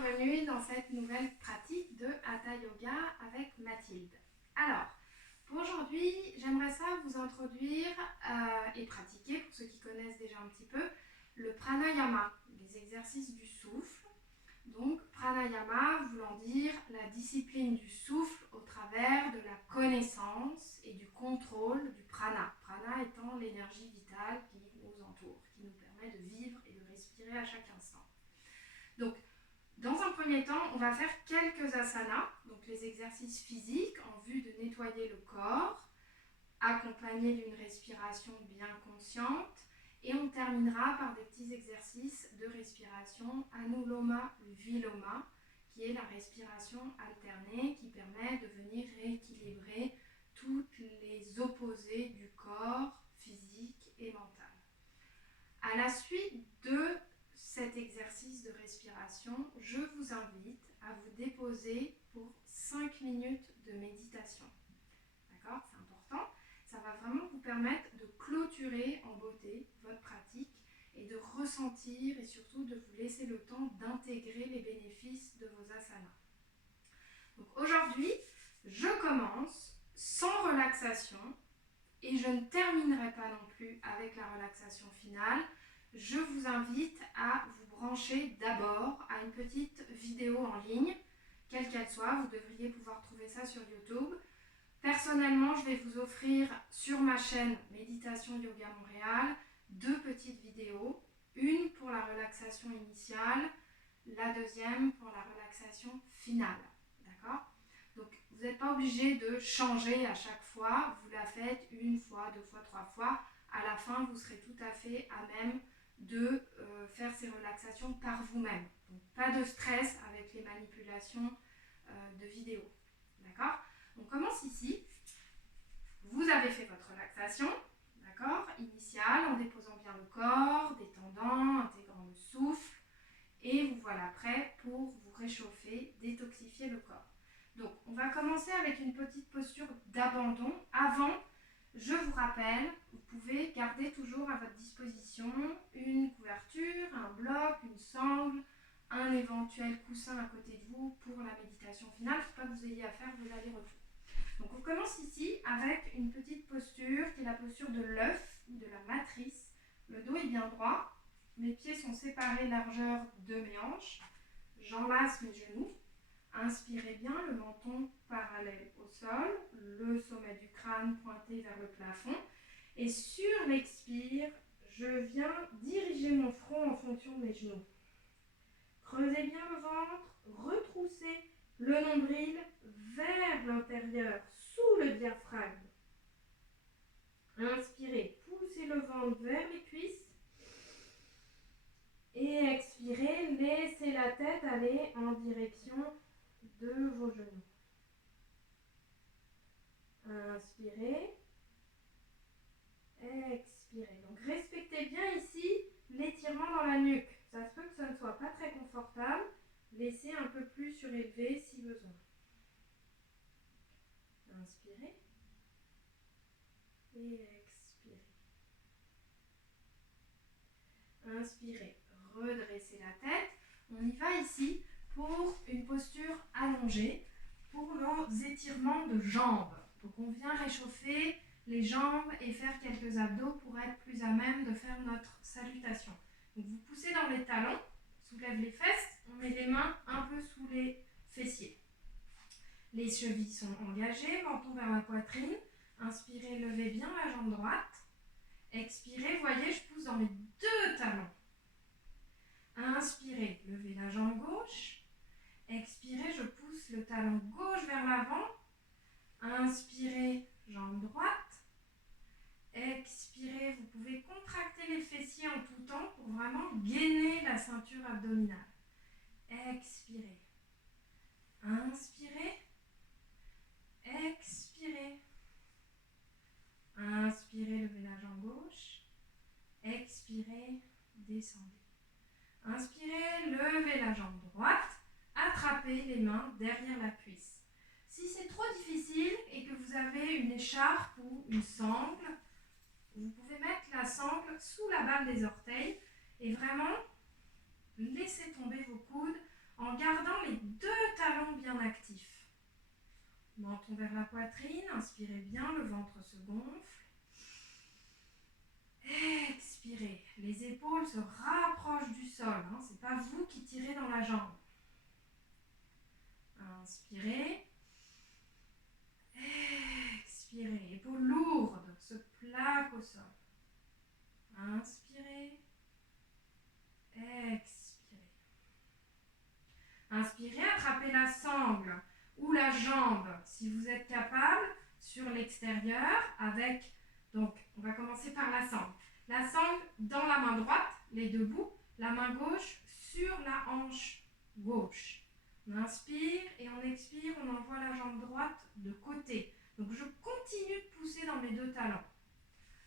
bienvenue dans cette nouvelle pratique de Hatha Yoga avec Mathilde. Alors, pour aujourd'hui, j'aimerais ça vous introduire et pratiquer, pour ceux qui connaissent déjà un petit peu, le pranayama, les exercices du souffle. Donc, pranayama voulant dire la discipline du souffle au travers de la connaissance et du contrôle du prana. Prana étant l'énergie vitale qui nous entoure, qui nous permet de vivre et de respirer à chaque instant. Donc, dans un premier temps, on va faire quelques asanas, donc les exercices physiques en vue de nettoyer le corps, accompagnés d'une respiration bien consciente. Et on terminera par des petits exercices de respiration Anuloma Viloma, qui est la respiration alternée qui permet de venir rééquilibrer toutes les opposés du corps physique et mental. À la suite de cet exercice de respiration, je vous invite à vous déposer pour 5 minutes de méditation. D'accord ? C'est important. Ça va vraiment vous permettre de clôturer en beauté votre pratique et de ressentir et surtout de vous laisser le temps d'intégrer les bénéfices de vos asanas. Donc aujourd'hui, je commence sans relaxation et je ne terminerai pas non plus avec la relaxation finale. Je vous invite à vous brancher d'abord à une petite vidéo en ligne, quelle qu'elle soit, vous devriez pouvoir trouver ça sur YouTube. Personnellement, je vais vous offrir sur ma chaîne Méditation Yoga Montréal 2 petites vidéos, une pour la relaxation initiale, la deuxième pour la relaxation finale. D'accord ? Donc, vous n'êtes pas obligé de changer à chaque fois, vous la faites 1 fois, 2 fois, 3 fois. À la fin, vous serez tout à fait à même de faire ces relaxations par vous-même. Donc, pas de stress avec les manipulations de vidéo. D'accord ? On commence ici. Vous avez fait votre relaxation, d'accord, initiale, en déposant bien le corps, détendant, intégrant le souffle. Et vous voilà prêt pour vous réchauffer, détoxifier le corps. Donc, on va commencer avec une petite posture d'abandon. Avant, je vous rappelle, vous pouvez garder toujours à votre disposition une couverture, un bloc, une sangle, un éventuel coussin à côté de vous pour la méditation finale. Il ne faut pas que vous ayez à faire vos allers-retours. Donc, on commence ici avec une petite posture qui est la posture de l'œuf ou de la matrice. Le dos est bien droit. Mes pieds sont séparés largeur de mes hanches. J'enlace mes genoux. Inspirez bien, le menton parallèle au sol, le sommet du crâne pointé vers le plafond. Et sur l'expire, je viens diriger mon front en fonction de mes genoux. Creusez bien le ventre, retroussez le nombril vers l'intérieur, sous le diaphragme. Inspirez, poussez le ventre vers les cuisses. Et expirez, laissez la tête aller en direction de vos genoux. Inspirez, expirez. Donc respectez bien ici l'étirement dans la nuque. Ça se peut que ça ne soit pas très confortable. Laissez un peu plus surélevé si besoin. Inspirez et expirez. Inspirez, redressez la tête. On y va ici pour une posture allongée, pour nos étirements de jambes. Donc on vient réchauffer les jambes et faire quelques abdos pour être plus à même de faire notre salutation. Donc vous poussez dans les talons, soulève les fesses, on met les mains un peu sous les fessiers. Les chevilles sont engagées, menton vers la poitrine. Inspirez, levez bien la jambe droite. Expirez, voyez, je pousse dans mes 2 talons. Inspirez, levez la jambe gauche. Expirez, je pousse le talon gauche vers l'avant. Inspirez, jambe droite. Expirez, vous pouvez contracter les fessiers en tout temps pour vraiment gainer la ceinture abdominale. Expirez. Inspirez. Expirez. Inspirez, levez la jambe gauche. Expirez, descendez. Inspirez, levez la jambe droite. Attrapez les mains derrière la cuisse. Si c'est trop difficile et que vous avez une écharpe ou une sangle, vous pouvez mettre la sangle sous la balle des orteils et vraiment laisser tomber vos coudes en gardant les deux talons bien actifs. Menton vers la poitrine, inspirez bien, le ventre se gonfle. Expirez, les épaules se rapprochent du sol, hein. Ce n'est pas vous qui tirez dans la jambe. Inspirez. Expirez, épaules lourdes se plaquent au sol. Inspirez. Expirez. Inspirez, attrapez la sangle ou la jambe si vous êtes capable sur l'extérieur avec, donc on va commencer par la sangle. La sangle dans la main droite, les deux bouts, la main gauche sur la hanche gauche. On inspire et on expire, on envoie la jambe droite de côté. Donc je continue de pousser dans mes deux talons.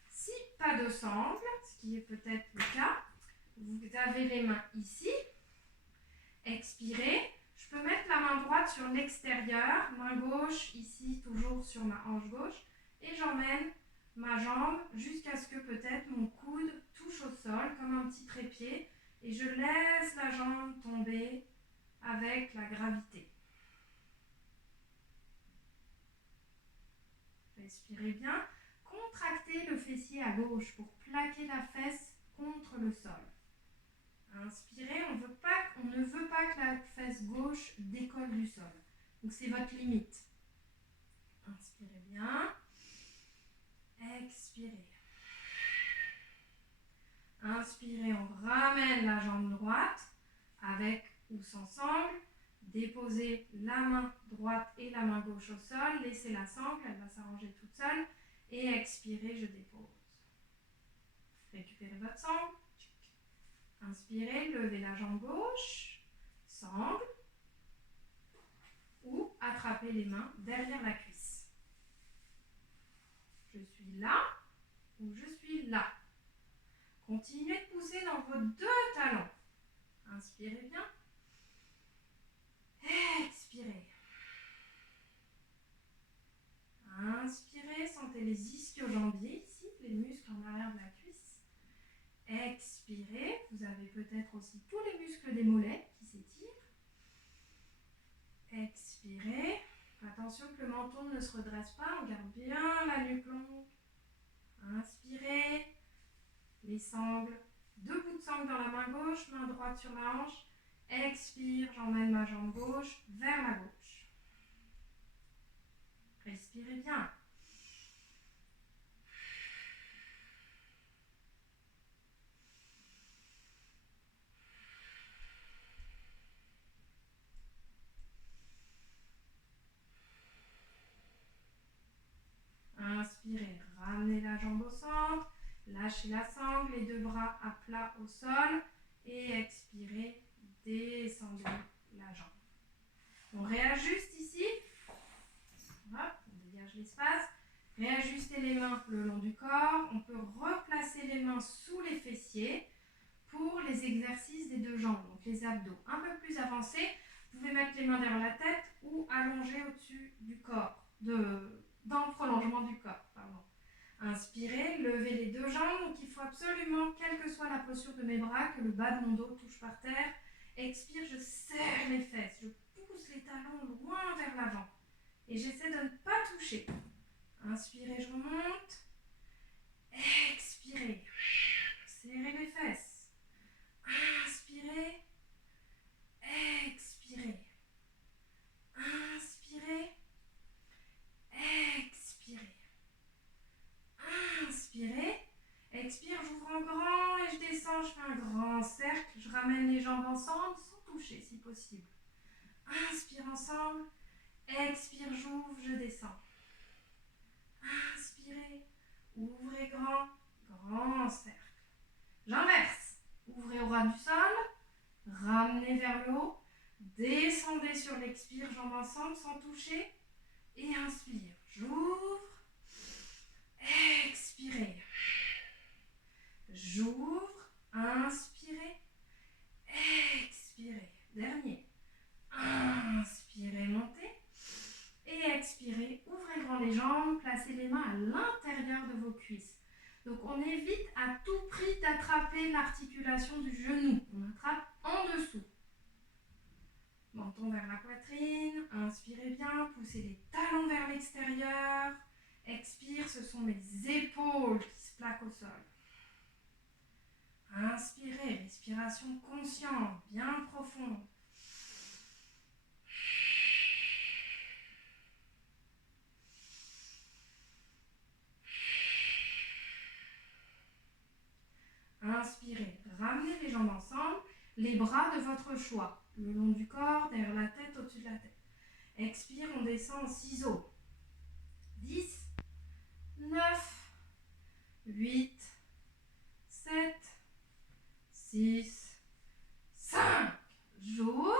Si pas de sangle, ce qui est peut-être le cas, vous avez les mains ici. Expirez. Je peux mettre la main droite sur l'extérieur, main gauche ici, toujours sur ma hanche gauche. Et j'emmène ma jambe jusqu'à ce que peut-être mon coude touche au sol, comme un petit trépied. Et je laisse la jambe tomber avec la gravité. Respirez bien. Contractez le fessier à gauche pour plaquer la fesse contre le sol. Inspirez, on ne veut pas que la fesse gauche décolle du sol. Donc c'est votre limite. Inspirez bien. Expirez. Inspirez, on ramène la jambe droite avec ou sans sangle. Déposez la main droite et la main gauche au sol. Laissez la sangle, elle va s'arranger toute seule. Et expirez, je dépose. Récupérez votre sangle. Inspirez, levez la jambe gauche. Sangle. Ou attrapez les mains derrière la cuisse. Je suis là ou je suis là. Continuez de pousser dans vos deux talons. Inspirez bien. Expirez. Inspirez, sentez les ischio-jambiers ici, les muscles en arrière de la cuisse. Expirez, vous avez peut-être aussi tous les muscles des mollets qui s'étirent. Expirez. Attention que le menton ne se redresse pas, on garde bien la nuque longue. Inspirez. Les sangles, deux bouts de sangle dans la main gauche, main droite sur la hanche. Expire, j'emmène ma jambe gauche vers la gauche. Respirez bien. Inspirez, ramenez la jambe au centre. Lâchez la sangle, les deux bras à plat au sol. Et expirez, descendez la jambe. On réajuste ici. Hop, on dégage l'espace. Réajustez les mains le long du corps. On peut replacer les mains sous les fessiers pour les exercices des deux jambes, donc les abdos. Un peu plus avancés, vous pouvez mettre les mains derrière la tête ou allonger au-dessus du corps, dans le prolongement du corps. Pardon. Inspirez, levez les deux jambes. Donc il faut absolument, quelle que soit la posture de mes bras, que le bas de mon dos touche par terre. Expire, je serre les fesses. Je pousse les talons loin vers l'avant. Et j'essaie de ne pas toucher. Inspirez, je remonte. Expirez. Serrez les fesses. Inspirez. Expirez. Inspirez. Expirez. Inspirez. Expire, j'ouvre en grand et je descends. Je fais un grand cercle. Je ramène les jambes ensemble sans toucher si possible. Inspire ensemble. Expire, j'ouvre, je descends. Inspirez, ouvrez grand, grand cercle. J'inverse. Ouvrez au ras du sol, ramenez vers le haut, descendez sur l'expire, jambes ensemble sans toucher. Et inspire, j'ouvre, expirez. J'ouvre, inspirez, expirez. Dernier. Inspirez, montez. Et expirez, ouvrez grand les jambes, placez les mains à l'intérieur de vos cuisses. Donc on évite à tout prix d'attraper l'articulation du genou. On attrape en dessous. Menton vers la poitrine. Inspirez bien, poussez les talons vers l'extérieur. Expire, ce sont mes épaules qui se plaquent au sol. Inspirez, respiration consciente, bien profonde. Inspirez, ramenez les jambes ensemble, les bras de votre choix, le long du corps, derrière la tête, au-dessus de la tête. Expire, on descend en ciseaux. 10, 9, 8, 7, 6, 5. Jour.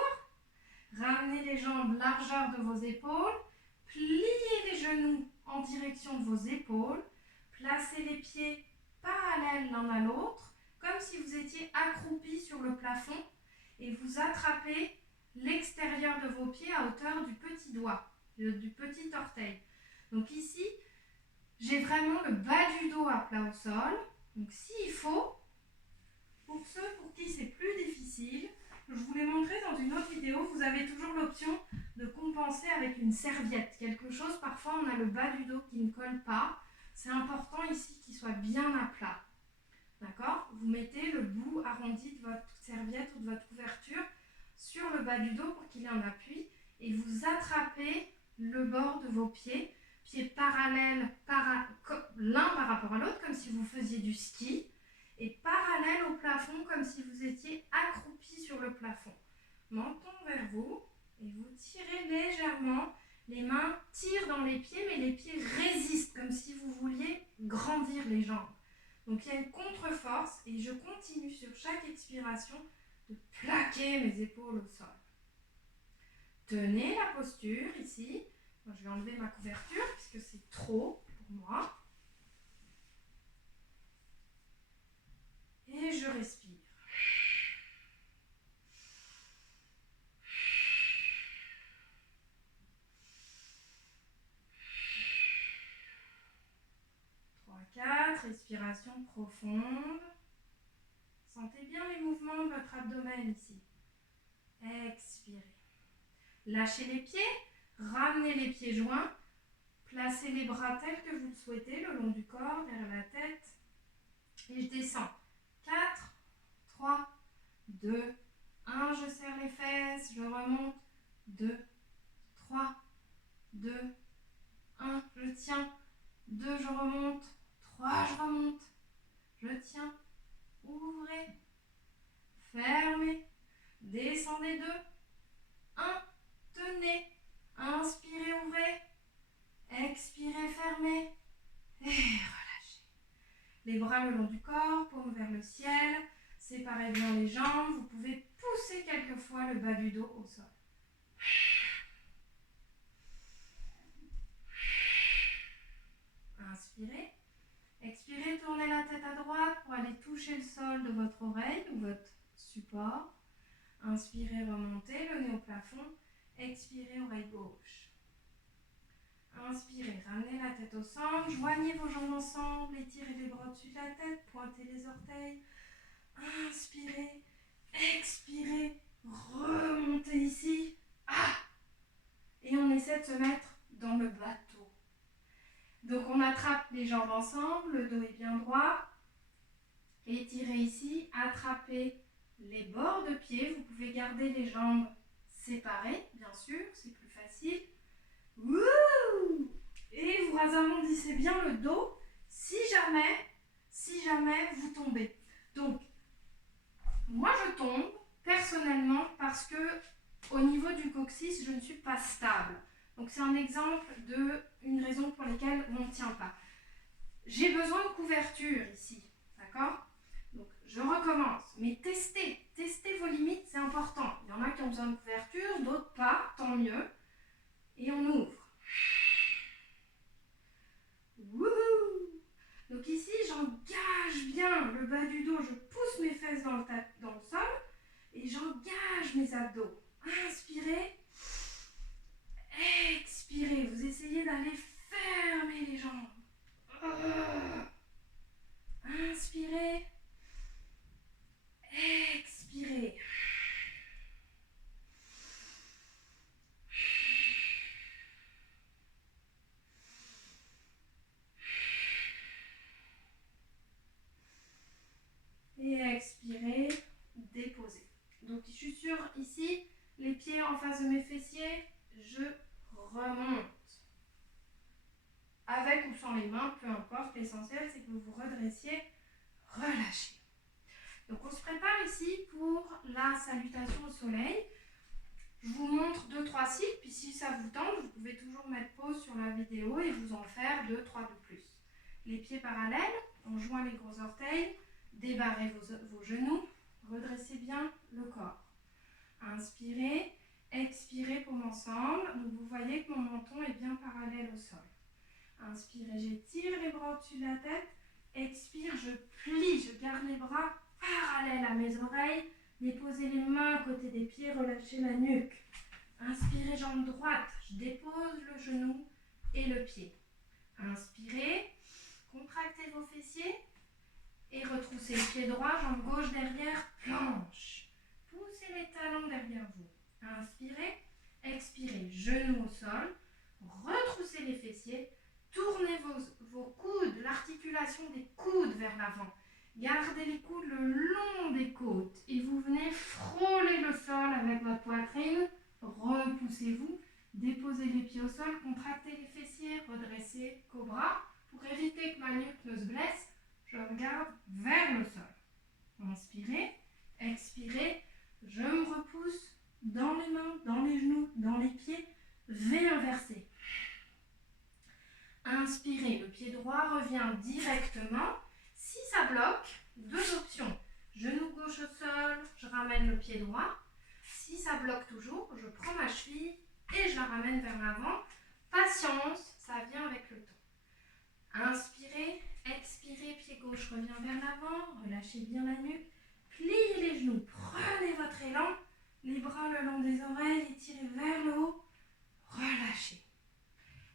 Ramenez les jambes largeur de vos épaules. Pliez les genoux en direction de vos épaules. Placez les pieds parallèles l'un à l'autre, comme si vous étiez accroupi sur le plafond et vous attrapez l'extérieur de vos pieds à hauteur du petit doigt, du petit orteil. Donc ici, j'ai vraiment le bas du dos à plat au sol. Donc s'il faut, pour ceux pour qui c'est plus difficile, je vous l'ai montré dans une autre vidéo, vous avez toujours l'option de compenser avec une serviette. Quelque chose, parfois on a le bas du dos qui ne colle pas. C'est important ici qu'il soit bien à plat. D'accord? Vous mettez le bout arrondi de votre serviette ou de votre couverture sur le bas du dos pour qu'il ait un appui et vous attrapez le bord de vos pieds parallèles l'un par rapport à l'autre, comme si vous faisiez du ski, et parallèle au plafond, comme si vous étiez accroupi sur le plafond. Menton vers vous, et vous tirez légèrement, les mains tirent dans les pieds, mais les pieds résistent, comme si vous vouliez grandir les jambes. Donc il y a une contre-force, et je continue sur chaque expiration de plaquer mes épaules au sol. Tenez la posture ici. Je vais enlever ma couverture puisque c'est trop pour moi. Et je respire. Trois, 4, respiration profonde. Sentez bien les mouvements de votre abdomen ici. Expirez. Lâchez les pieds, ramenez les pieds joints, placez les bras tels que vous le souhaitez, le long du corps, derrière la tête. Et je descends. 4, 3, 2, 1, je serre les fesses, je remonte. 2, 3, 2, 1, je tiens. 2, je remonte. 3, je remonte. Je tiens. Ouvrez. Fermez. Descendez 2. 1, tenez. Inspirez, ouvrez. Expirez, fermez. Et relâchez. Les bras le long du corps, paume vers le ciel. Séparez bien les jambes. Vous pouvez pousser quelquefois le bas du dos au sol. Inspirez. Expirez, tournez la tête à droite pour aller toucher le sol de votre oreille ou votre support. Inspirez, remontez le nez au plafond. Expirez, oreille gauche. Inspirez, ramenez la tête au centre. Joignez vos jambes ensemble, étirez les bras au-dessus de la tête, pointez les orteils. Inspirez, expirez, remontez ici. Et on essaie de se mettre dans le bateau. Donc on attrape les jambes ensemble, le dos est bien droit. Étirez ici, attrapez les bords de pied. Vous pouvez garder les jambes séparées, bien sûr, c'est plus facile. Wouh! Et vous arrondissez bien le dos si jamais vous tombez. Donc, moi je tombe personnellement parce que au niveau du coccyx, je ne suis pas stable. Donc c'est un exemple d'une raison pour laquelle on ne tient pas. J'ai besoin de couverture ici, d'accord? Donc je recommence, mais testez vos limites, c'est important. Il y en a qui ont besoin de couverture, d'autres pas, tant mieux. Et on ouvre. Wouhou! Donc ici, j'engage bien le bas du dos, je pousse mes fesses dans le sol et j'engage mes abdos. Inspirez. Expirez, vous essayez d'aller fermer les jambes. Inspirez. Expirez. expirez, déposez. Donc je suis sur ici, les pieds en face de mes fessiers, je remonte. Avec ou sans les mains, peu importe, l'essentiel c'est que vous vous redressiez, relâchez. Donc on se prépare ici pour la salutation au soleil. Je vous montre 2-3 cycles, puis si ça vous tente, vous pouvez toujours mettre pause sur la vidéo et vous en faire 2-3 de plus. Les pieds parallèles, on joint les gros orteils, débarrez vos genoux, redressez bien le corps. Inspirez, expirez pour ensemble. Donc vous voyez que mon menton est bien parallèle au sol. Inspirez, j'étire les bras au-dessus de la tête. Expire, je plie, je garde les bras parallèles à mes oreilles. Déposez les mains à côté des pieds, relâchez la nuque. Inspirez, jambe droite, je dépose le genou et le pied. Inspirez, contractez vos fessiers et retroussez le pied droit, jambe gauche derrière, planche. Poussez les talons derrière vous. Inspirez, expirez, genou au sol, retroussez les fessiers, tournez vos coudes, l'articulation des coudes vers l'avant. Gardez les coudes le long des côtes et vous venez frôler le sol avec votre poitrine. Repoussez-vous, déposez les pieds au sol, contractez les fessiers, redressez cobra. Pour éviter que ma nuque ne se blesse, je regarde vers le sol. Inspirez, expirez, je me repousse dans les mains, dans les genoux, dans les pieds, V inversé. Inspirez, le pied droit revient directement. Si ça bloque, 2 options. Genou gauche au sol, je ramène le pied droit. Si ça bloque toujours, je prends ma cheville et je la ramène vers l'avant. Patience, ça vient avec le temps. Inspirez, expirez, pied gauche revient vers l'avant, relâchez bien la nuque. Pliez les genoux, prenez votre élan, les bras le long des oreilles, étirez vers le haut, relâchez.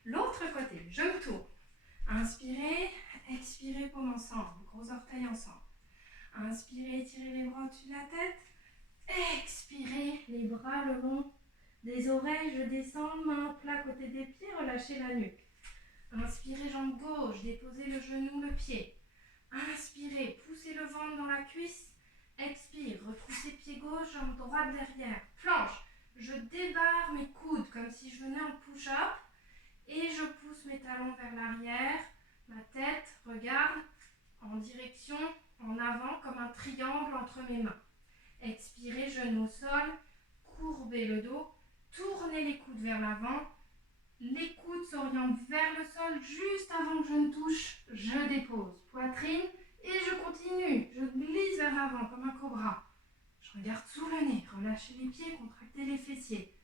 L'autre côté, je me tourne. Inspirez, expirez pour ensemble, gros orteils ensemble. Inspirez, étirez les bras au-dessus de la tête. Expirez, les bras le long des oreilles, je descends, main plat côté des pieds, relâchez la nuque. Inspirez, jambe gauche, déposez le genou, le pied. Inspirez, poussez le ventre dans la cuisse. Expire, retroussez pied gauche, jambe droite derrière. Planche, je débarre mes coudes comme si je venais en push-up. Et je pousse mes talons vers l'arrière. Ma tête regarde en direction, en avant, comme un triangle entre mes mains. Expirez, genou au sol, courbez le dos, tournez les coudes vers l'avant. Les coudes s'orientent vers le sol juste avant que je ne touche. Je dépose poitrine et je continue. Je glisse vers l'avant comme un cobra. Je regarde sous le nez, relâchez les pieds, contractez les fessiers.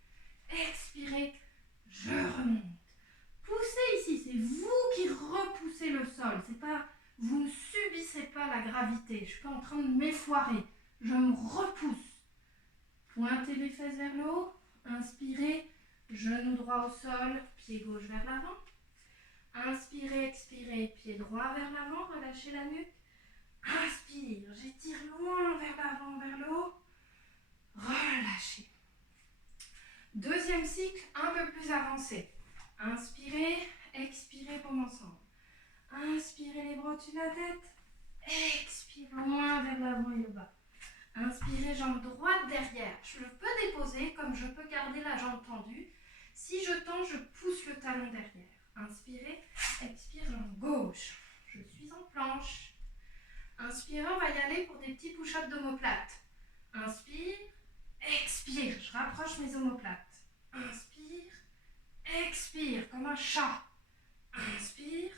Expirez, je remonte. Poussez ici, c'est vous qui repoussez le sol. C'est pas, vous ne subissez pas la gravité. Je ne suis pas en train de m'effoirer. Je me repousse. Pointez les fesses vers le haut. Inspirez, genou droit au sol, pied gauche vers l'avant. Inspirez, expirez, pied droit vers l'avant, relâchez la nuque. Inspire, j'étire loin vers l'avant, vers le haut. Relâchez. Deuxième cycle, un peu plus avancé. Inspirez, expirez pour ensemble. Inspirez les bras au-dessus de la tête. Expirez loin vers l'avant et le bas. Inspirez, jambe droite derrière. Je peux déposer comme je peux garder la jambe tendue. Si je tends, je pousse le talon derrière. Inspirez, expire, jambe gauche. Je suis en planche. Inspirez, on va y aller pour des petits push-ups d'omoplate. Inspire, expire. Je rapproche mes omoplates. Inspire, expire, comme un chat. Inspire,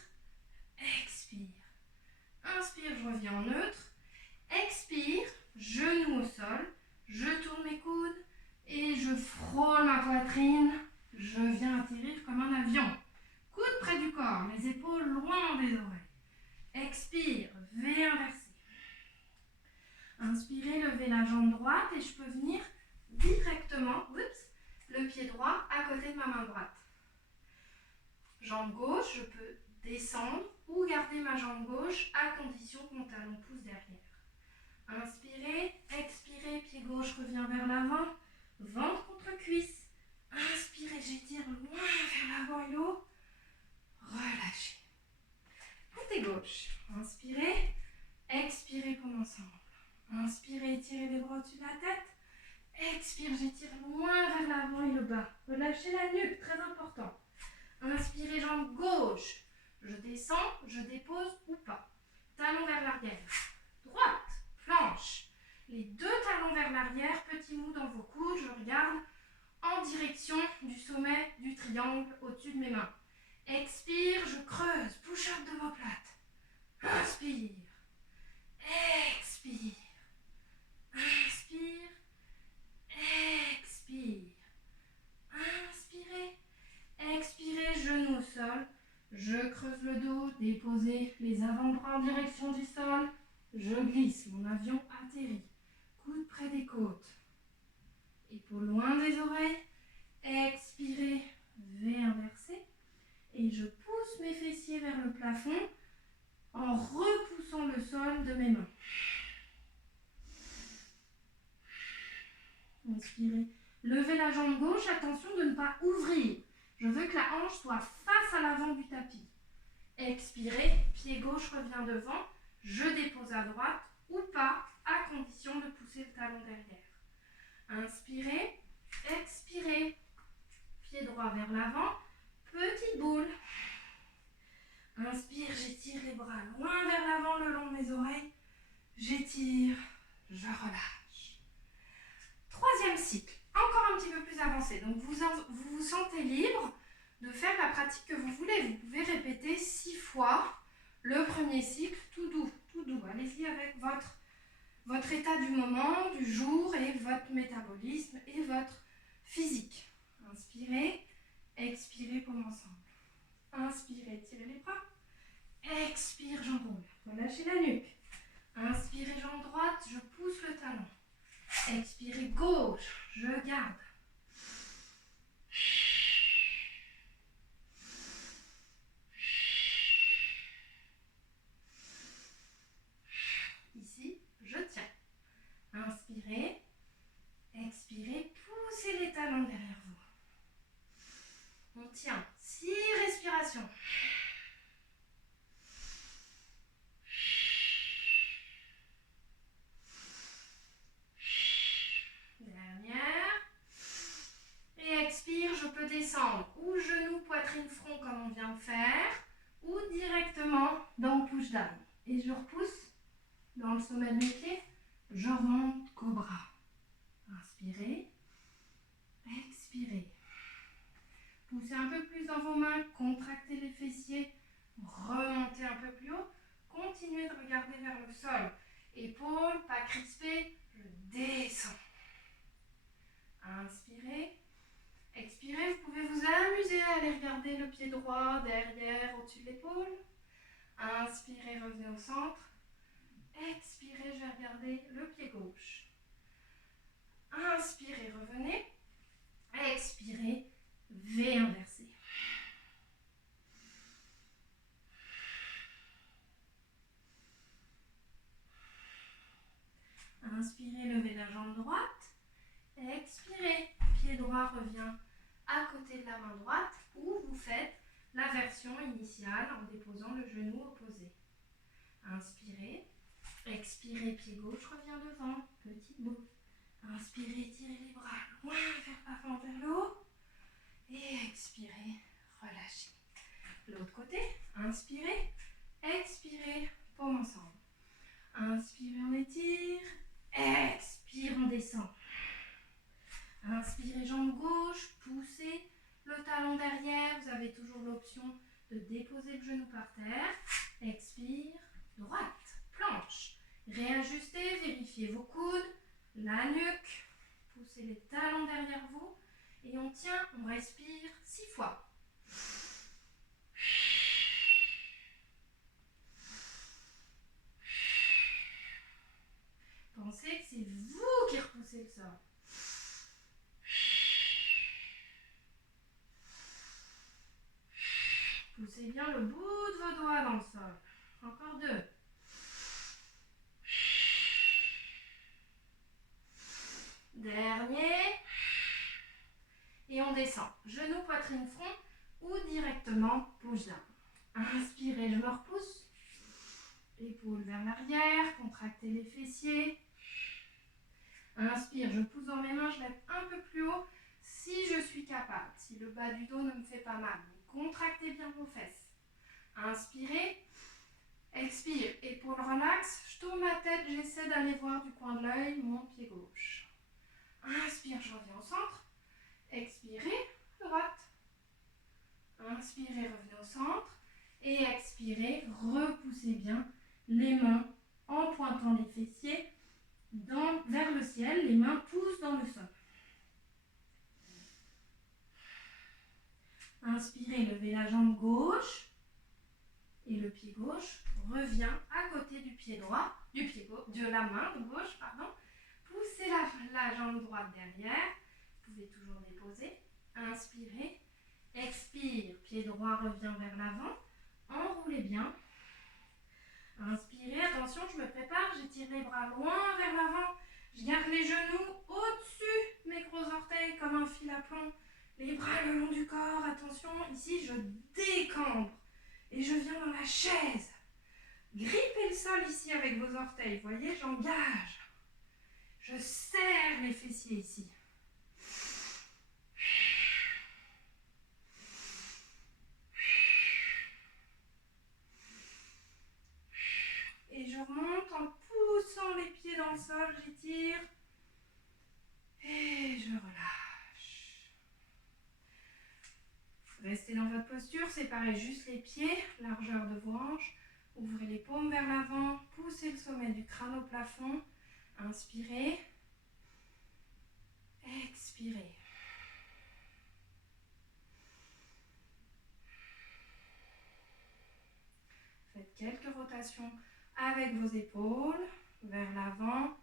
expire. Inspire, je reviens en neutre. Expire, genou au sol. Je tourne mes coudes et je frôle ma poitrine. Je viens atterrir comme un avion. Coude près du corps, les épaules loin des oreilles. Expire, V inversé. Inspirez, levez la jambe droite et je peux venir directement, le pied droit à côté de ma main droite. Jambe gauche, je peux descendre ou garder ma jambe gauche à condition que mon talon pousse derrière. Inspirez, expirez, pied gauche revient vers l'avant, ventre contre cuisse. Inspirez, j'étire loin vers l'avant et le haut. Relâchez. Côté gauche, inspirez, expirez pour ensemble. au-dessus de la tête. Expire, j'étire loin vers l'avant et le bas. Relâchez la nuque, très important. Inspirez, jambe gauche. Je descends, je dépose ou pas. Talon vers l'arrière. Droite, planche. Les deux talons vers l'arrière, petit mou dans vos coudes. Je regarde en direction du sommet du triangle au-dessus de mes mains. Expire, je creuse, push-up d'omoplate. Inspire. Expire. Inspire. Expire. Inspirez. Expirez, genou au sol. Je creuse le dos, déposez les avant-bras en direction du sol. Je glisse, mon avion atterrit. Coude près des côtes. Épaules loin des oreilles. Expirez, V inversé. Et je pousse mes fessiers vers le plafond en repoussant le sol de mes mains. Inspirez. Levez la jambe gauche, attention de ne pas ouvrir. Je veux que la hanche soit face à l'avant du tapis. Expirez, pied gauche revient devant, je dépose à droite ou pas, à condition de pousser le talon derrière. Inspirez, expirez, pied droit vers l'avant, petite boule. Inspire, j'étire les bras loin vers l'avant le long de mes oreilles. J'étire, je relâche. Troisième cycle, encore un petit peu plus avancé. Donc vous vous sentez libre de faire la pratique que vous voulez. Vous pouvez répéter 6 fois le premier cycle, tout doux, tout doux. Allez-y avec votre état du moment, du jour et votre métabolisme et votre physique. Inspirez, expirez, paume ensemble. Inspirez, tirez les bras. Expire, jambe ouverte. Relâchez la nuque. Inspirez, jambe droite, je pousse le talon. Expirez, gauche, je garde. Ici, je tiens. Inspirez, expirez, poussez les talons derrière vous. On tient. 6 respirations. Dernière. Et expire, je peux descendre ou genou, poitrine, front comme on vient de faire, ou directement dans le push down. Et je repousse dans le sommet de mes pieds. Je remonte, cobra. Inspirez, expirez. Poussez un peu plus dans vos mains, contractez les fessiers, remontez un peu plus haut. Continuez de regarder vers le sol. Épaules, pas crispées, je descends. Inspirez, expirez, vous pouvez vous amuser à aller regarder le pied droit derrière, au-dessus de l'épaule. Inspirez, revenez au centre. Expirez, je vais regarder le pied gauche. Inspirez, revenez. Expirez, V inversé. Inspirez, levez la jambe droite. Expirez, pied droit revient à côté de la main droite ou vous faites la version initiale en déposant le genou opposé. Inspirez, expirez, pied gauche revient devant, petite boule. Inspirez, tirez les bras loin vers l'avant, vers le haut. Et expirez, relâchez. L'autre côté, inspirez, expirez, paume ensemble. Inspirez, on étire, expire, on descend. Inspirez, jambe gauche, poussez le talon derrière. Vous avez toujours l'option de déposer le genou par terre. Expire, droite, planche. Réajustez, vérifiez vos coudes, la nuque. Poussez les talons derrière vous. Et on tient, on respire 6 fois. Pensez que c'est vous qui repoussez le sol. Poussez bien le bout de vos doigts dans le sol. Encore 2. Dernier. Et on descend. Genou, poitrine, front ou directement push down. Inspirez, je me repousse. Épaules vers l'arrière, contractez les fessiers. Inspire, je pousse dans mes mains, je lève un peu plus haut si je suis capable, si le bas du dos ne me fait pas mal. Contractez bien vos fesses. Inspirez, expire, épaule relax, je tourne la tête, j'essaie d'aller voir du coin de l'œil mon pied gauche. Inspire, je reviens au centre. Expirez, droite. Inspirez, revenez au centre. Et expirez, repoussez bien les mains en pointant les fessiers vers le ciel. Les mains poussent dans le sol. Inspirez, levez la jambe gauche. Et le pied gauche revient à côté du pied droit, de la main gauche, pardon. Poussez la jambe droite derrière. Vous pouvez toujours déposer. Inspirez. Expire. Pied droit revient vers l'avant. Enroulez bien. Inspirez. Attention, je me prépare. J'étire les bras loin vers l'avant. Je garde les genoux au-dessus de mes gros orteils comme un fil à plomb. Les bras le long du corps. Attention, ici, je décambre. Et je viens dans la chaise. Grippez le sol ici avec vos orteils. Vous voyez, j'engage. Je serre les fessiers ici. Et je remonte en poussant les pieds dans le sol. J'étire. Et je relâche. Restez dans votre posture. Séparez juste les pieds, largeur de vos hanches. Ouvrez les paumes vers l'avant. Poussez le sommet du crâne au plafond. Inspirez. Expirez. Faites quelques rotations avec vos épaules vers l'avant,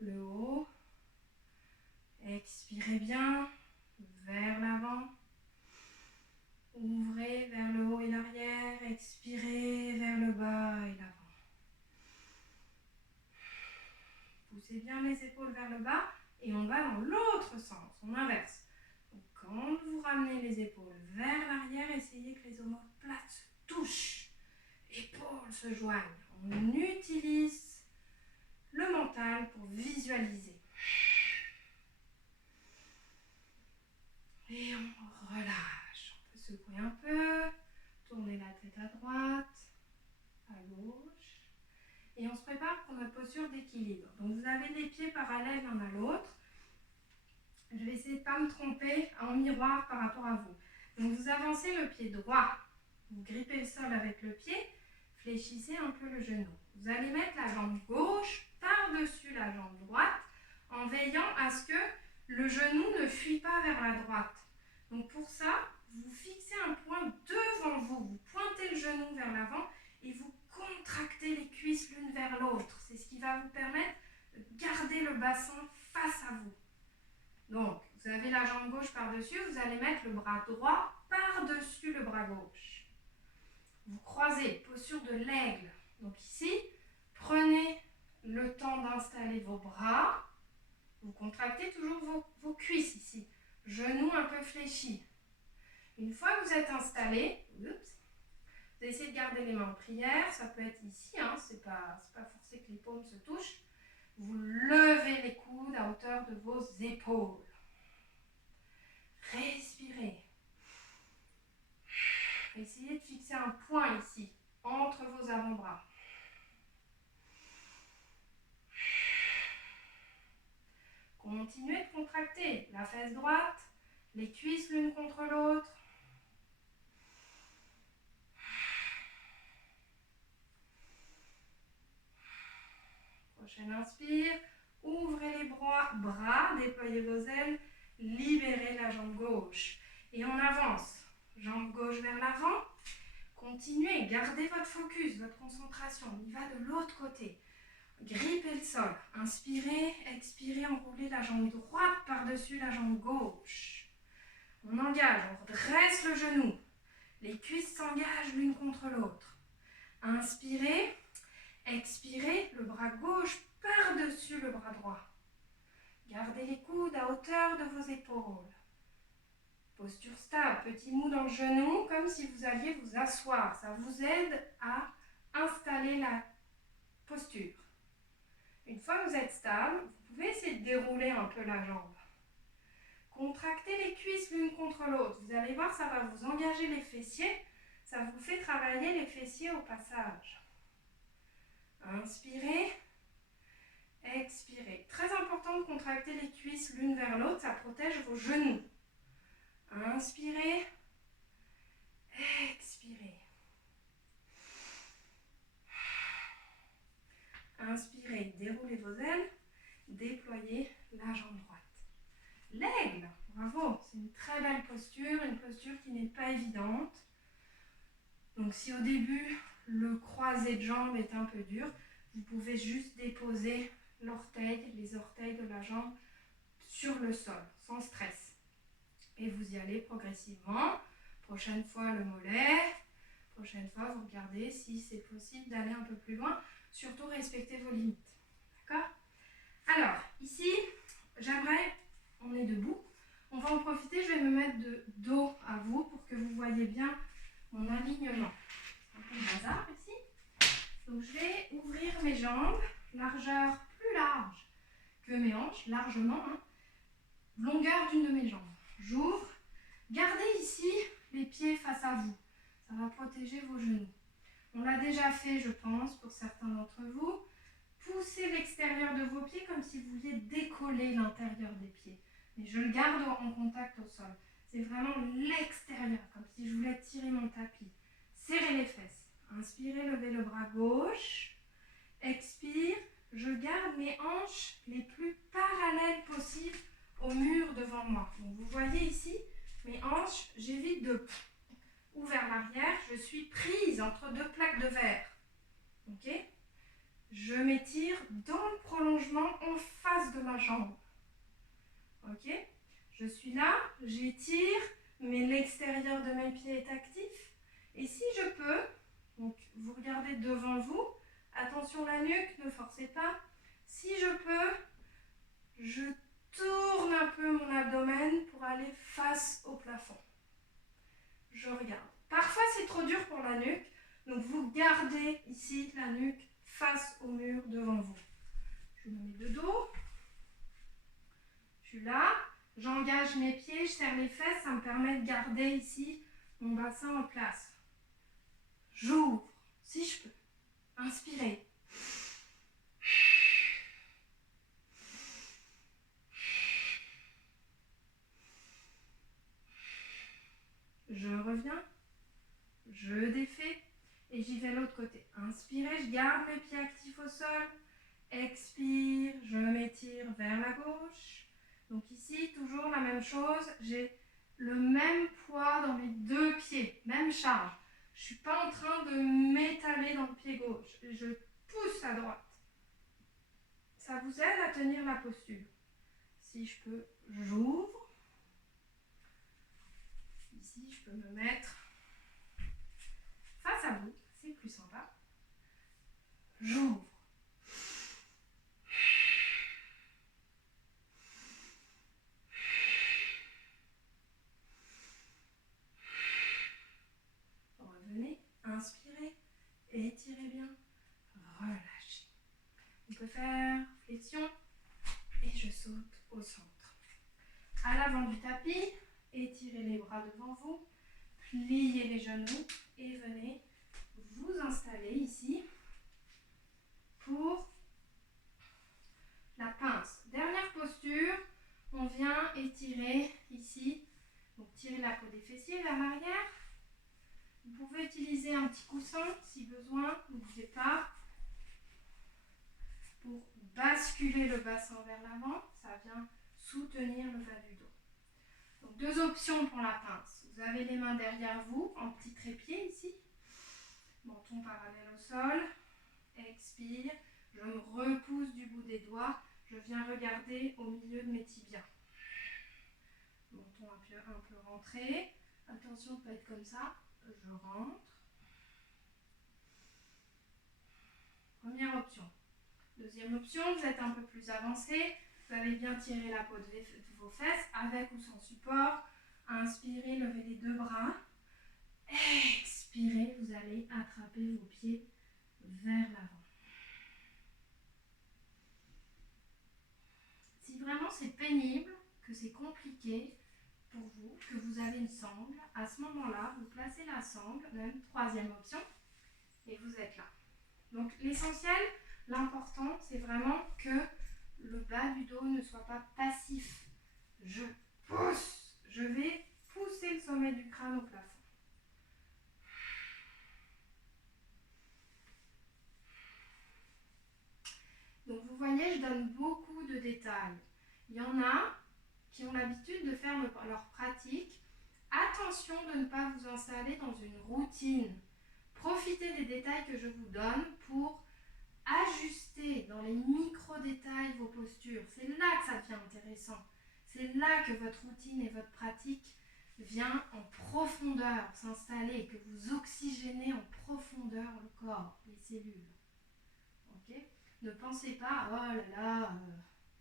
le haut. Expirez bien vers l'avant. Ouvrez vers le haut et l'arrière. Expirez vers le bas et l'avant. Poussez bien les épaules vers le bas et on va dans l'autre sens. On inverse. Donc, quand vous ramenez les épaules vers l'arrière, essayez que les omoplates se touchent. Épaules se joignent. On utilise le mental pour visualiser. Et on relâche. On peut secouer un peu. Tourner la tête à droite, à gauche. Et on se prépare pour notre posture d'équilibre. Donc vous avez les pieds parallèles l'un à l'autre. Je vais essayer de ne pas me tromper en miroir par rapport à vous. Donc vous avancez le pied droit. Vous grippez le sol avec le pied. Fléchissez un peu le genou. Vous allez mettre la jambe gauche par-dessus la jambe droite en veillant à ce que le genou ne fuit pas vers la droite. Donc pour ça, vous fixez un point devant vous. Vous pointez le genou vers l'avant et vous contractez les cuisses l'une vers l'autre. C'est ce qui va vous permettre de garder le bassin face à vous. Donc, vous avez la jambe gauche par-dessus, vous allez mettre le bras droit par-dessus le bras gauche. Vous croisez, posture de l'aigle. Donc ici, prenez le temps d'installer vos bras. Vous contractez toujours vos cuisses ici. Genoux un peu fléchis. Une fois que vous êtes installé, vous essayez de garder les mains en prière. Ça peut être ici, hein, c'est pas forcé que les paumes se touchent. Vous levez les coudes à hauteur de vos épaules. Respirez. Essayez de fixer un point ici, entre vos avant-bras. Continuez de contracter la fesse droite, les cuisses l'une contre l'autre. Prochaine inspire, ouvrez les bras, déployez vos ailes, libérez la jambe gauche. Et on avance. Jambe gauche vers l'avant. Continuez, gardez votre focus, votre concentration. On y va de l'autre côté. Grippez le sol. Inspirez, expirez, enroulez la jambe droite par-dessus la jambe gauche. On engage, on redresse le genou. Les cuisses s'engagent l'une contre l'autre. Inspirez, expirez, le bras gauche par-dessus le bras droit. Gardez les coudes à hauteur de vos épaules. Posture stable, petit mou dans le genou, comme si vous alliez vous asseoir. Ça vous aide à installer la posture. Une fois que vous êtes stable, vous pouvez essayer de dérouler un peu la jambe. Contractez les cuisses l'une contre l'autre. Vous allez voir, ça va vous engager les fessiers. Ça vous fait travailler les fessiers au passage. Inspirez. Expirez. Très important de contracter les cuisses l'une vers l'autre. Ça protège vos genoux. Inspirez. Expirez. Inspirez, déroulez vos ailes, déployez la jambe droite. L'aigle, bravo, c'est une très belle posture, une posture qui n'est pas évidente. Donc si au début, le croisé de jambes est un peu dur, vous pouvez juste déposer l'orteil, les orteils de la jambe sur le sol, sans stress. Et vous y allez progressivement. Prochaine fois, le mollet. Prochaine fois, vous regardez si c'est possible d'aller un peu plus loin. Surtout, respectez vos limites. D'accord? Alors, ici, j'aimerais, on est debout. On va en profiter, je vais me mettre de dos à vous pour que vous voyez bien mon alignement. C'est un peu le bazar ici. Donc, je vais ouvrir mes jambes, largeur plus large que mes hanches, largement. Longueur d'une de mes jambes. J'ouvre. Gardez ici les pieds face à vous. Ça va protéger vos genoux. On l'a déjà fait, je pense, pour certains d'entre vous. Poussez l'extérieur de vos pieds comme si vous vouliez décoller l'intérieur des pieds. Mais je le garde en contact au sol. C'est vraiment l'extérieur, comme si je voulais tirer mon tapis. Serrez les fesses. Inspirez, levez le bras gauche. Expire, je garde mes hanches les plus parallèles possibles au mur devant moi. Donc vous voyez ici, mes hanches, j'évite de ouvrir l'arrière, je suis prise entre deux plaques de verre. Ok? Je m'étire dans le prolongement en face de ma jambe. Ok? Je suis là, j'étire, mais l'extérieur de mes pieds est actif. Et si je peux, donc vous regardez devant vous, attention la nuque, ne forcez pas. Si je peux, je tourne un peu mon abdomen pour aller face au plafond. Je regarde. Parfois c'est trop dur pour la nuque, donc vous gardez ici la nuque face au mur devant vous. Je me mets de dos. Je suis là, j'engage mes pieds, je serre les fesses, ça me permet de garder ici mon bassin en place. J'ouvre, si je peux. Inspirez. Je reviens, je défais et j'y vais de l'autre côté. Inspirez, je garde mes pieds actifs au sol. Expire, je m'étire vers la gauche. Donc ici, toujours la même chose. J'ai le même poids dans mes deux pieds, même charge. Je ne suis pas en train de m'étaler dans le pied gauche. Je pousse à droite. Ça vous aide à tenir la posture. Si je peux, j'ouvre. Ici, je peux me mettre face à vous. C'est plus sympa. J'ouvre. Revenez, inspirez, étirez bien, relâchez. On peut faire flexion et je saute au centre. À l'avant du tapis, étirez les bras devant vous, pliez les genoux et venez vous installer ici pour la pince. Dernière posture, on vient étirer ici, donc tirer la peau des fessiers vers l'arrière. Vous pouvez utiliser un petit coussin si besoin, n'oubliez pas, pour basculer le bassin vers l'avant, ça vient soutenir le bas du dos. Donc deux options pour la pince. Vous avez les mains derrière vous, en petit trépied ici, menton parallèle au sol, expire, je me repousse du bout des doigts, je viens regarder au milieu de mes tibias. Menton un peu rentré, attention de ne pas être comme ça, je rentre. Première option. Deuxième option, vous êtes un peu plus avancé, vous avez bien tiré la peau de vos fesses, avec ou sans support. Inspirez, levez les deux bras. Expirez, vous allez attraper vos pieds vers l'avant. c'est pénible, que c'est compliqué pour vous, que vous avez une sangle, à ce moment-là, vous placez la sangle, même troisième option, et vous êtes là. Donc l'essentiel, l'important, c'est vraiment que le bas du dos ne soit pas passif. Je pousse, je vais pousser le sommet du crâne au plafond. Donc vous voyez, je donne beaucoup de détails. Il y en a qui ont l'habitude de faire leur pratique. Attention de ne pas vous installer dans une routine. Profitez des détails que je vous donne pour ajuster dans les micro-détails vos postures. C'est là que ça devient intéressant. C'est là que votre routine et votre pratique vient en profondeur s'installer, que vous oxygénez en profondeur le corps, les cellules. Ok ? Ne pensez pas, oh là là,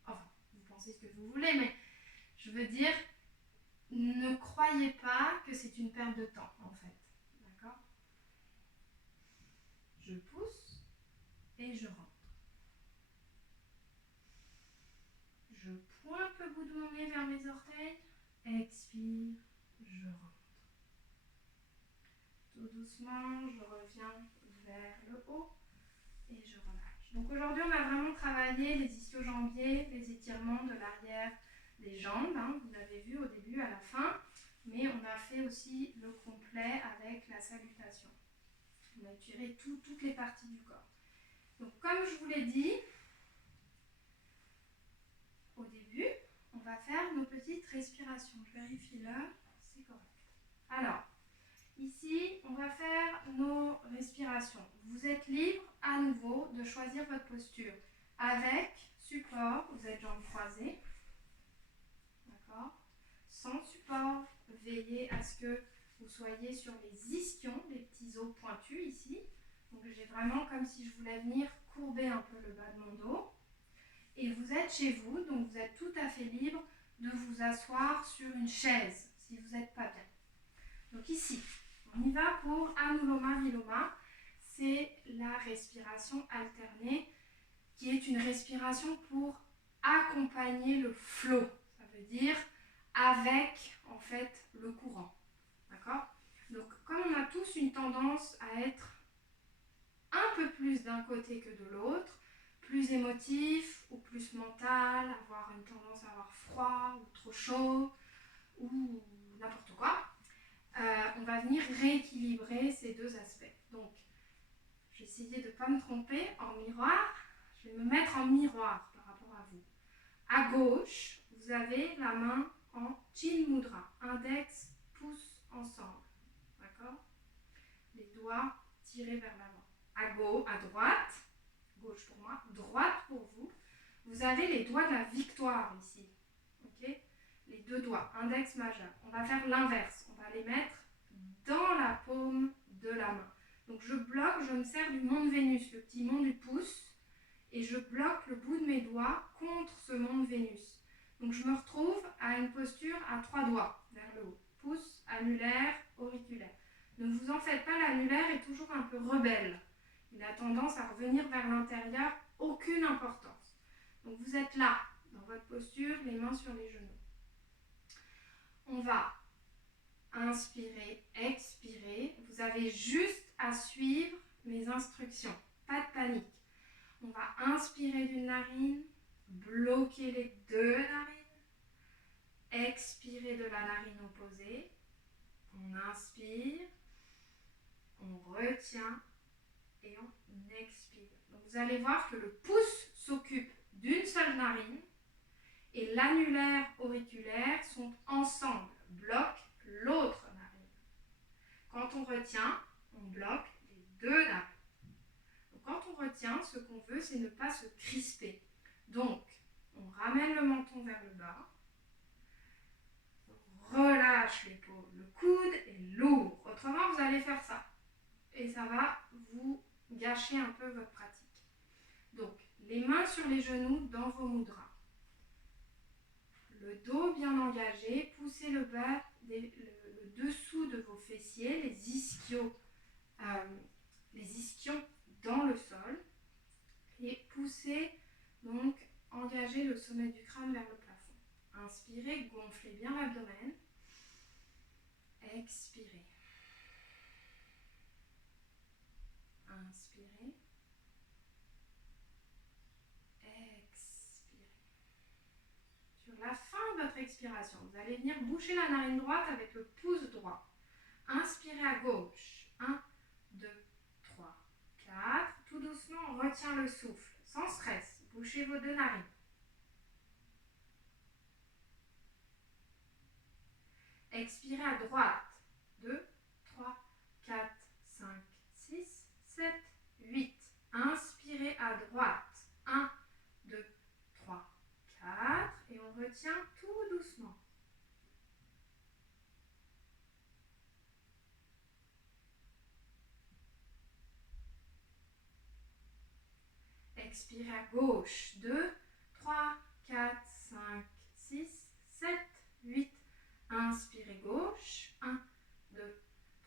enfin, vous pensez ce que vous voulez, mais je veux dire, ne croyez pas que c'est une perte de temps, en fait. D'accord ? Je pousse et je rentre. Je pointe le bout de mon nez vers mes orteils. Expire, je rentre. Tout doucement, je reviens vers le haut et je relâche. Donc aujourd'hui, on a vraiment travaillé les ischio-jambiers, les étirements de l'arrière des jambes. Vous l'avez vu au début, à la fin. Mais on a fait aussi le complet avec la salutation. On a étiré toutes les parties du corps. Donc comme je vous l'ai dit, au début, on va faire nos petites respirations. Je vérifie l'heure, c'est correct. Alors, ici, on va faire nos respirations. Vous êtes libre à nouveau de choisir votre posture. Avec support, vous êtes jambes croisées. D'accord ? Sans support, veillez à ce que vous soyez sur les ischions, les petits os pointus ici. Donc j'ai vraiment comme si je voulais venir courber un peu le bas de mon dos. Et vous êtes chez vous, donc vous êtes tout à fait libre de vous asseoir sur une chaise si vous n'êtes pas bien. Donc ici, on y va pour Anuloma Viloma. C'est la respiration alternée qui est une respiration pour accompagner le flow. Ça veut dire avec en fait le courant. D'accord ? Donc comme on a tous une tendance à être un peu plus d'un côté que de l'autre, plus émotif ou plus mental, avoir une tendance à avoir froid ou trop chaud ou n'importe quoi, on va venir rééquilibrer ces deux aspects. Donc, j'ai essayé de ne pas me tromper en miroir. Je vais me mettre en miroir par rapport à vous. À gauche, vous avez la main en Chin Mudra, index, pouce ensemble. D'accord ? Les doigts tirés vers l'avant. À droite, gauche pour moi, droite pour vous, vous avez les doigts de la victoire ici. Ok ? Les deux doigts, index majeur. On va faire l'inverse. On va les mettre dans la paume de la main. Donc je bloque, je me sers du mont de Vénus, le petit mont du pouce, et je bloque le bout de mes doigts contre ce mont de Vénus. Donc je me retrouve à une posture à 3 doigts vers le haut. Pouce, annulaire, auriculaire. Ne vous en faites pas, l'annulaire est toujours un peu rebelle. Il a tendance à revenir vers l'intérieur, aucune importance. Donc vous êtes là, dans votre posture, les mains sur les genoux. On va inspirer, expirer. Vous avez juste à suivre mes instructions. Pas de panique. On va inspirer d'une narine, bloquer les deux narines. Expirer de la narine opposée. On inspire, on retient et on expire. Donc vous allez voir que le pouce s'occupe d'une seule narine et l'annulaire auriculaire sont ensemble, bloquent l'autre narine. Quand on retient, on bloque les deux narines. Donc quand on retient, ce qu'on veut, c'est ne pas se crisper. Donc, on ramène le menton vers le bas, on relâche l'épaule, le coude est lourd. Autrement, vous allez faire ça. Et ça va vous gâcher un peu votre pratique. Donc, les mains sur les genoux dans vos mudras. Le dos bien engagé, poussez le bas, le dessous de vos fessiers, les ischions dans le sol. Et poussez, donc, engagez le sommet du crâne vers le plafond. Inspirez, gonflez bien l'abdomen. Expirez. Inspirez. Expirez. Sur la fin de votre expiration, vous allez venir boucher la narine droite avec le pouce droit. Inspirez à gauche. 1, 2, 3, 4. Tout doucement, on retient le souffle. Sans stress. Bouchez vos deux narines. Expirez à droite. 2, 3, 4, 5, 6, 7, 8. Inspirez à droite. 1, 2, 3, 4. Et on retient tout doucement. Expirez à gauche. 2, 3, 4, 5, 6, 7, 8. Inspirez gauche. 1, 2,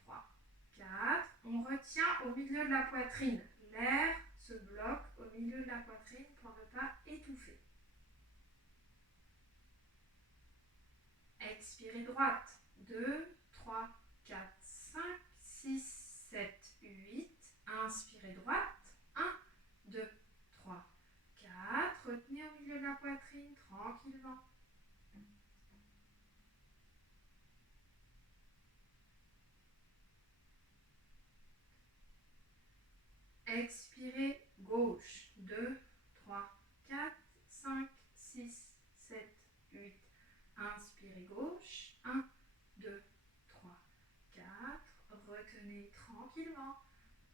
3, 4. On retient au milieu de la poitrine. L'air se bloque au milieu de la poitrine pour ne pas étouffer. Expirez droite. 2, 3, 4, 5, 6, 7, 8. Inspirez droite. 1, 2, 3, 4. Retenez au milieu de la poitrine tranquillement. Expirez gauche. 2, 3, 4, 5, 6, 7, 8. Inspirez gauche. 1, 2, 3, 4. Retenez tranquillement.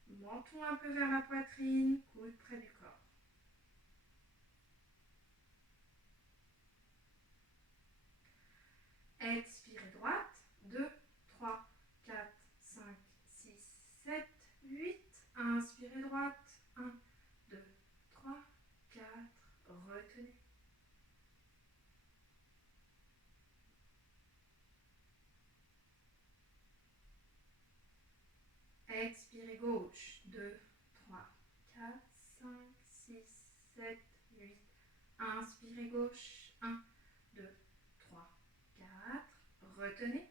Menton un peu vers la poitrine, coude près du corps. Expirez droite. 2, 3, 4, 5, 6, 7, 8. Inspirez droite. 1, 2, 3, 4. Retenez. Expirez gauche. 2, 3, 4, 5, 6, 7, 8. Inspirez gauche. 1, 2, 3, 4. Retenez.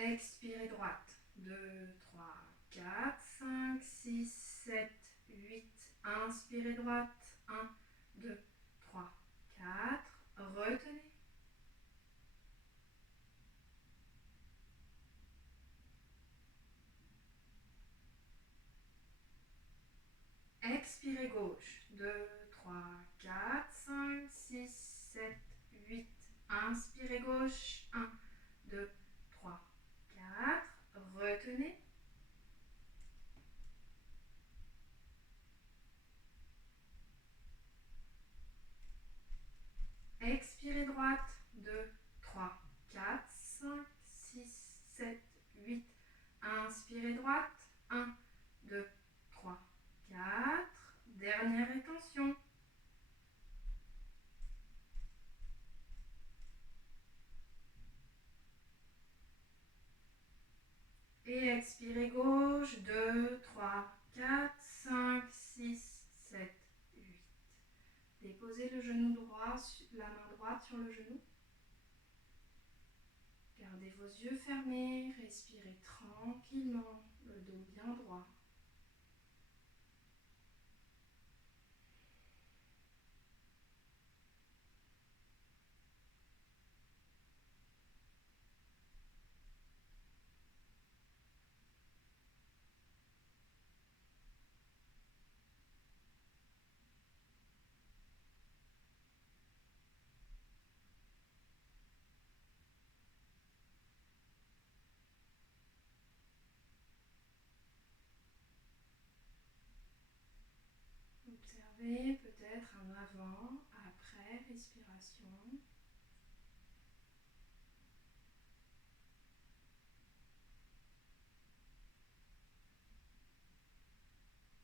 Expirez droite. 2, 3, 4, 5, 6, 7, 8. Inspirez droite. 1, 2, 3, 4. Retenez. Expirez gauche. 2, 3, 4, 5, 6, 7, 8. Inspirez gauche. 1, 2, 3, 4. Retenez. Expirez droite. 2, 3, 4, 5, 6, 7, 8. Inspirez droite. 1, 2, 3, 4. Dernière rétention. Et expirez gauche. 2, 3, 4, 5, 6, 7, 8. Déposez le genou droit, la main droite sur le genou. Gardez vos yeux fermés, respirez tranquillement, le dos bien droit. Observez peut-être un avant, après respiration.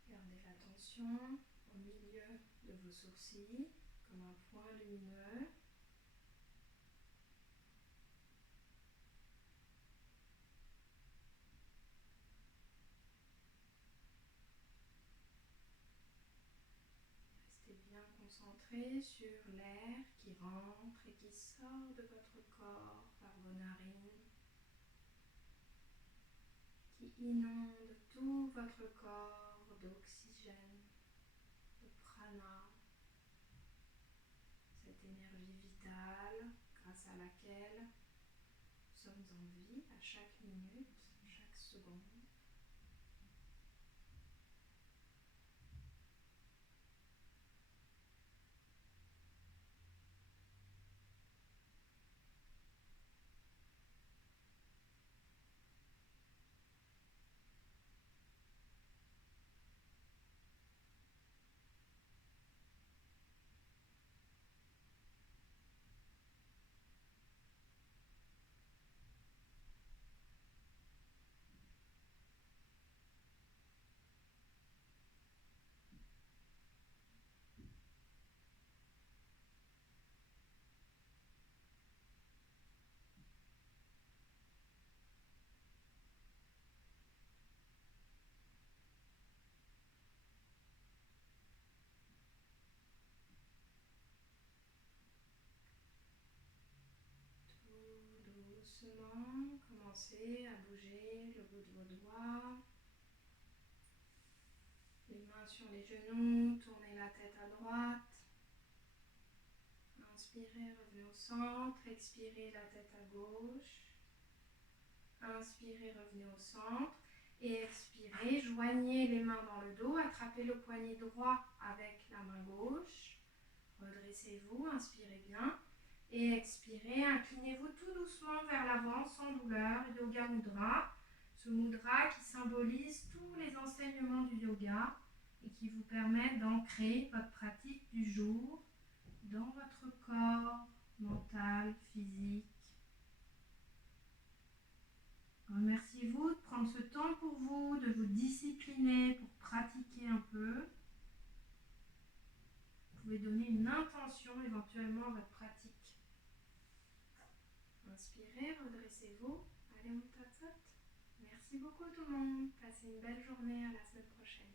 Gardez l'attention au milieu de vos sourcils, comme un point lumineux. concentrer sur l'air qui rentre et qui sort de votre corps par vos narines, qui inonde tout votre corps d'oxygène, de prana, cette énergie vitale grâce à laquelle nous sommes en vie à chaque minute, chaque seconde. Doucement, commencez à bouger le bout de vos doigts, les mains sur les genoux, tournez la tête à droite. Inspirez, revenez au centre, expirez la tête à gauche. Inspirez, revenez au centre et expirez, joignez les mains dans le dos, attrapez le poignet droit avec la main gauche. Redressez-vous, inspirez bien. Et expirez, inclinez-vous tout doucement vers l'avant sans douleur. Yoga Mudra, ce mudra qui symbolise tous les enseignements du yoga et qui vous permet d'ancrer votre pratique du jour dans votre corps mental, physique. Remerciez-vous de prendre ce temps pour vous, de vous discipliner pour pratiquer un peu. Vous pouvez donner une intention éventuellement à votre pratique. Inspirez, redressez-vous. Allez, on tapote. Merci beaucoup tout le monde. Passez une belle journée. À la semaine prochaine.